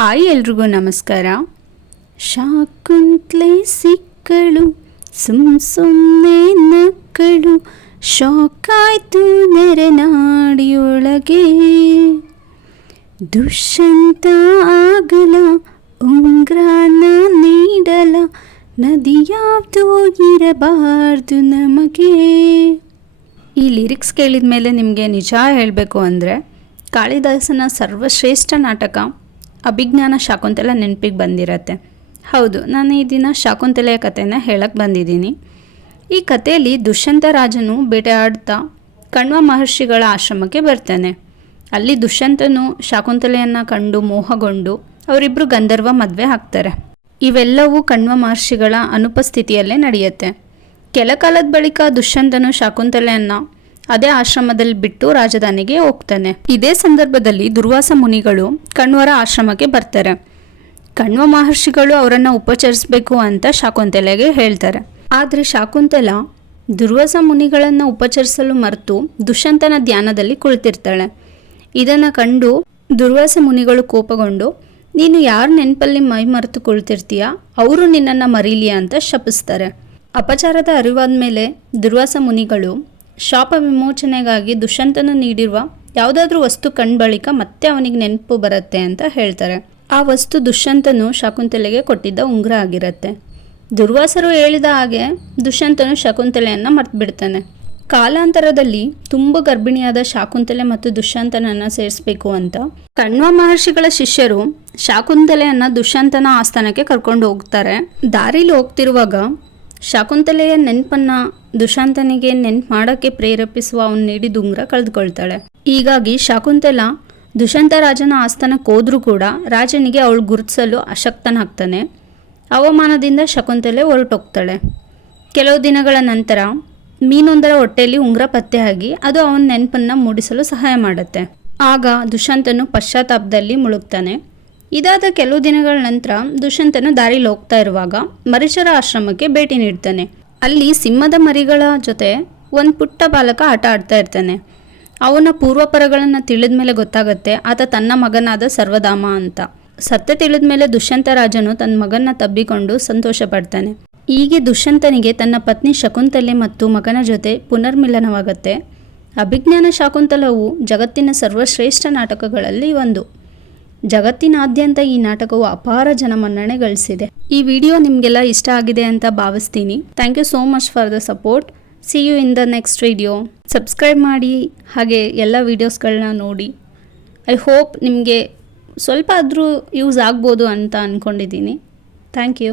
Hi ಎಲ್ರಿಗೂ ನಮಸ್ಕಾರ. ಶಾಕುಂತ್ಲೆ ಸಿಕ್ಕಳು, ಸುಮ್ ಸುಮ್ಮನೆ ನಕ್ಕಳು, ಶಾಕಾಯ್ತು ನೆರೆನಾಡಿಯೊಳಗೆ ದುಷ್ಯಂತ ಆಗಲ, ಉಂಗ್ರಾನ ನೀಡಲ, ನದಿಯಾವ್ದು ಇರಬಾರ್ದು ನಮಗೆ. ಈ ಲಿರಿಕ್ಸ್ ಕೇಳಿದ ಮೇಲೆ ನಿಮಗೆ ನಿಜ ಹೇಳಬೇಕು ಅಂದರೆ, ಕಾಳಿದಾಸನ ಸರ್ವಶ್ರೇಷ್ಠ ನಾಟಕ ಅಭಿಜ್ಞಾನ ಶಾಕುಂತಲ ನೆನಪಿಗೆ ಬಂದಿರತ್ತೆ. ಹೌದು, ನಾನು ಈ ದಿನ ಶಾಕುಂತಲೆಯ ಕಥೆನ ಹೇಳಕ್ಕೆ ಬಂದಿದ್ದೀನಿ. ಈ ಕಥೆಯಲ್ಲಿ ದುಷ್ಯಂತ ರಾಜನು ಬೇಟೆಯಾಡ್ತಾ ಕಣ್ವ ಮಹರ್ಷಿಗಳ ಆಶ್ರಮಕ್ಕೆ ಬರ್ತಾನೆ. ಅಲ್ಲಿ ದುಷ್ಯಂತನು ಶಾಕುಂತಲೆಯನ್ನು ಕಂಡು ಮೋಹಗೊಂಡು ಅವರಿಬ್ಬರು ಗಂಧರ್ವ ಮದುವೆ ಹಾಕ್ತಾರೆ ಇವೆಲ್ಲವೂ ಕಣ್ವ ಮಹರ್ಷಿಗಳ ಅನುಪಸ್ಥಿತಿಯಲ್ಲೇ ನಡೆಯುತ್ತೆ. ಕೆಲ ಕಾಲದ ಬಳಿಕ ದುಷ್ಯಂತನು ಶಾಕುಂತಲೆಯನ್ನ ಅದೇ ಆಶ್ರಮದಲ್ಲಿ ಬಿಟ್ಟು ರಾಜಧಾನಿಗೆ ಹೋಗ್ತಾನೆ. ಇದೇ ಸಂದರ್ಭದಲ್ಲಿ ದುರ್ವಾಸ ಮುನಿಗಳು ಕಣ್ವರ ಆಶ್ರಮಕ್ಕೆ ಬರ್ತಾರೆ. ಕಣ್ವ ಮಹರ್ಷಿಗಳು ಅವರನ್ನು ಉಪಚರಿಸಬೇಕು ಅಂತ ಶಾಕುಂತಲೆಗೆ ಹೇಳ್ತಾರೆ. ಆದರೆ ಶಾಕುಂತಲ ದುರ್ವಾಸ ಮುನಿಗಳನ್ನು ಉಪಚರಿಸಲು ಮರೆತು ದುಷ್ಯಂತನ ಧ್ಯಾನದಲ್ಲಿ ಕುಳಿತಿರ್ತಾಳೆ. ಇದನ್ನು ಕಂಡು ದುರ್ವಾಸ ಮುನಿಗಳು ಕೋಪಗೊಂಡು, ನೀನು ಯಾರ ನೆನಪಲ್ಲಿ ಮೈ ಮರೆತು ಕುಳಿತಿರ್ತೀಯ? ಅವರು ನಿನ್ನನ್ನು ಮರೀಲಿ ಅಂತ ಶಪಿಸ್ತಾರೆ. ಅಪಚಾರದ ಅರಿವಾದ ಮೇಲೆ ದುರ್ವಾಸ ಮುನಿಗಳು ಶಾಪ ವಿಮೋಚನೆಗಾಗಿ ದುಷ್ಯಂತನು ನೀಡಿರುವ ಯಾವುದಾದ್ರೂ ವಸ್ತು ಕಂಡ ಬಳಿಕ ಮತ್ತೆ ಅವನಿಗೆ ನೆನಪು ಬರುತ್ತೆ ಅಂತ ಹೇಳ್ತಾರೆ. ಆ ವಸ್ತು ದುಷ್ಯಂತನು ಶಕುಂತಲೆಗೆ ಕೊಟ್ಟಿದ್ದ ಉಂಗುರ ಆಗಿರುತ್ತೆ. ದುರ್ವಾಸರು ಹೇಳಿದ ಹಾಗೆ ದುಷ್ಯಂತನು ಶಕುಂತಲೆಯನ್ನು ಮರ್ತು ಬಿಡ್ತಾನೆ ಕಾಲಾಂತರದಲ್ಲಿ ತುಂಬ ಗರ್ಭಿಣಿಯಾದ ಶಾಕುಂತಲೆ ಮತ್ತು ದುಷ್ಯಂತನನ್ನು ಸೇರಿಸ್ಬೇಕು ಅಂತ ಕಣ್ವ ಮಹರ್ಷಿಗಳ ಶಿಷ್ಯರು ಶಾಕುಂತಲೆಯನ್ನು ದುಷ್ಯಂತನ ಆಸ್ಥಾನಕ್ಕೆ ಕರ್ಕೊಂಡು ಹೋಗ್ತಾರೆ. ದಾರಿಲಿ ಹೋಗ್ತಿರುವಾಗ ಶಾಕುಂತಲೆಯ ನೆನಪನ್ನ ದುಶಾಂತನಿಗೆ ನೆನ್ಪು ಮಾಡೋಕ್ಕೆ ಪ್ರೇರೇಪಿಸುವ ಅವನು ನೀಡಿದ ಉಂಗುರ ಕಳೆದುಕೊಳ್ತಾಳೆ. ಹೀಗಾಗಿ ಶಾಕುಂತಲ ದುಶಾಂತ ರಾಜನ ಆಸ್ಥಾನಕ್ಕೆ ಹೋದ್ರೂ ಕೂಡ ರಾಜನಿಗೆ ಅವಳು ಗುರುತಿಸಲು ಅಶಕ್ತನಾಗ್ತಾನೆ ಅವಮಾನದಿಂದ ಶಕುಂತಲೆ ಹೊರಟೋಗ್ತಾಳೆ. ಕೆಲವು ದಿನಗಳ ನಂತರ ಮೀನೊಂದರ ಹೊಟ್ಟೆಯಲ್ಲಿ ಉಂಗುರ ಪತ್ತೆಯಾಗಿ ಅದು ಅವನ ನೆನಪನ್ನು ಮೂಡಿಸಲು ಸಹಾಯ ಮಾಡುತ್ತೆ. ಆಗ ದುಶಾಂತನು ಪಶ್ಚಾತ್ತಾಪದಲ್ಲಿ ಮುಳುಗ್ತಾನೆ. ಇದಾದ ಕೆಲವು ದಿನಗಳ ನಂತರ ದುಷ್ಯಂತನು ದಾರಿಲಿ ಹೋಗ್ತಾ ಇರುವಾಗ ಮರಿಚರ ಆಶ್ರಮಕ್ಕೆ ಭೇಟಿ ನೀಡ್ತಾನೆ. ಅಲ್ಲಿ ಸಿಂಹದ ಮರಿಗಳ ಜೊತೆ ಒಂದು ಪುಟ್ಟ ಬಾಲಕ ಆಟ ಆಡ್ತಾ ಇರ್ತಾನೆ. ಅವನ ಪೂರ್ವಪರಗಳನ್ನು ತಿಳಿದ ಮೇಲೆ ಗೊತ್ತಾಗುತ್ತೆ, ಆತ ತನ್ನ ಮಗನಾದ ಸರ್ವಧಾಮ ಅಂತ. ಸತ್ಯ ತಿಳಿದ ಮೇಲೆ ದುಷ್ಯಂತ ರಾಜನು ತನ್ನ ಮಗನ ತಬ್ಬಿಕೊಂಡು ಸಂತೋಷ ಪಡ್ತಾನೆ. ಹೀಗೆ ದುಷ್ಯಂತನಿಗೆ ತನ್ನ ಪತ್ನಿ ಶಕುಂತಲೆ ಮತ್ತು ಮಗನ ಜೊತೆ ಪುನರ್ಮಿಲನವಾಗುತ್ತೆ. ಅಭಿಜ್ಞಾನ ಶಾಕುಂತಲವು ಜಗತ್ತಿನ ಸರ್ವಶ್ರೇಷ್ಠ ನಾಟಕಗಳಲ್ಲಿ ಒಂದು. ಜಗತ್ತಿನಾದ್ಯಂತ ಈ ನಾಟಕವು ಅಪಾರ ಜನಮನ್ನಣೆ ಗಳಿಸಿದೆ ಈ ವಿಡಿಯೋ ನಿಮಗೆಲ್ಲ ಇಷ್ಟ ಆಗಿದೆ ಅಂತ ಭಾವಿಸ್ತೀನಿ. Thank you so much for the support see you in the next video subscribe ಮಾಡಿ, ಹಾಗೆ ಎಲ್ಲ ವೀಡಿಯೋಸ್ಗಳನ್ನ ನೋಡಿ. ಐ ಹೋಪ್ ನಿಮಗೆ ಸ್ವಲ್ಪ ಆದರೂ ಯೂಸ್ ಆಗ್ಬೋದು ಅಂತ ಅಂದ್ಕೊಂಡಿದ್ದೀನಿ ಥ್ಯಾಂಕ್ ಯು